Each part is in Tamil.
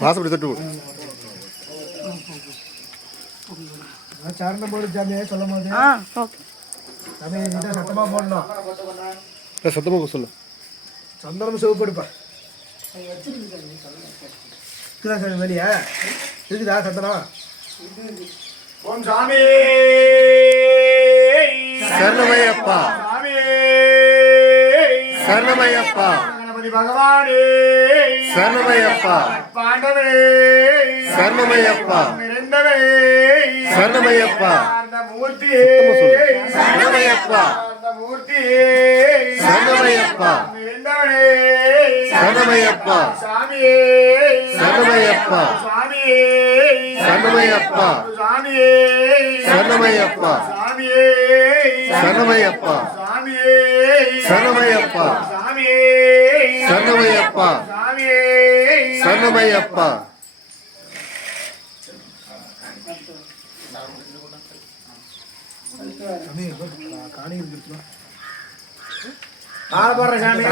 வாசப்படி தொட்டு சாரணம் போடு சாமி சொல்லும் போது சாமி சத்தமாக போடணும். சத்தமாக சொல்லு. சந்தனம் சிவப்பு எடுப்பா இருக்குதா சாமி வெளியா இருக்குதா சத்தனம்? ஓம் சாமி சரணமையப்பா சரணமையப்பா கணபதி பகவானே சரணமையப்பா பாண்டவே சரணமையப்பா நிறைந்தவே சரணமையப்பா மூர்த்தியே சரணமையப்பா மூர்த்தியே சரணமையப்பா நிறைந்தவனே சரணமையப்பா சாமியே சரணமையப்பா சாமியே சரணமையப்பா சாமியே சரணமையப்பா சாமியே சரணமையப்பா சாமியே சரணமையப்பா சாமியே சரணமையப்பா சாமியே சரணமையப்பா மாலை போடுற சாமி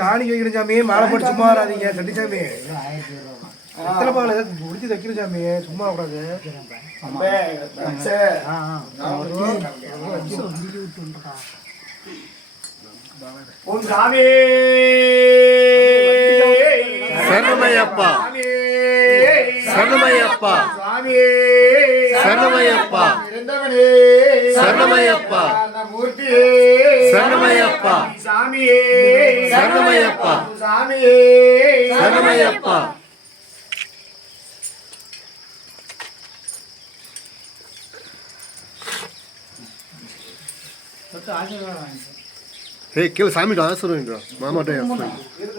காணி வைக்கிற சாமி மாலை போட்டு சும்மா வராதீங்க சட்டி சாமி எத்தனை பால் முடிச்சு தைக்கிற சாமி சும்மா கூடாது. ஓம் சாமி சரணமையப்பா சரணமையப்பா சரணமையப்பா சரணமையப்பா மூர்த்தியே சரணமையப்பா சாமியே சரணமையப்பா சாமியே சரணமையப்பா ஏய் கீழே சாமிட்டு ஆசிர்வதிங்கடா மாமாட்டே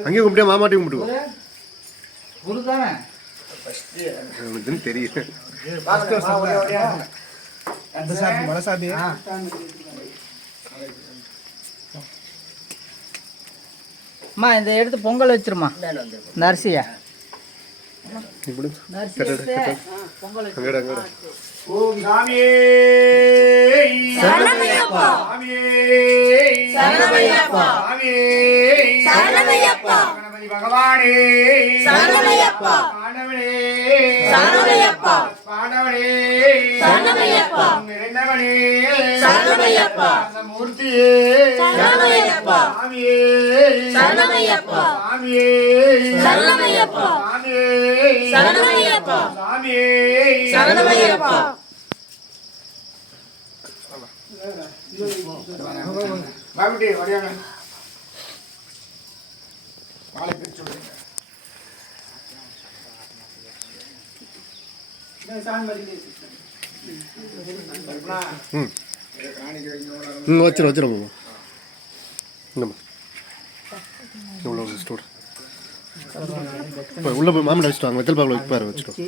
அங்கேயே கும்பிட்டே மாமாட்டையும் கும்பிட்டுக்கோ எனக்கு தெரியும் மலசாமி அம்மா இந்த எடுத்து பொங்கல் வச்சிருமா இந்த அரிசியா இப்படி பொங்கல் அங்கடா அங்கடா ஓம் சாமியே சரணமையப்பா சாமியே சரணமையப்பா சாமியே சரணமையப்பா கணபதி பகவானே சரணமையப்பா பாண்டவனே சரணமையப்பா பாண்டவனே சரணமையப்பா நிறைந்தவனே சரணமையப்பா மூர்த்தியே சரணமையப்பா சாமியே சரணமையப்பா சாமியே சரணமையப்பா சாமியே சரணமையப்பா சாமியே சரணமையப்பா பாபிட்டி வரியாங்க மாலை பிரிச்சு விடுங்க. வச்சிடும் வச்சிடும் என்னம்மா இவ்வளோ ஸ்டோர் உள்ள போய் மாமன் வச்சுட்டு வாங்க வெத்தல் பாக்கில் வைப்பாரு வச்சுட்டோம்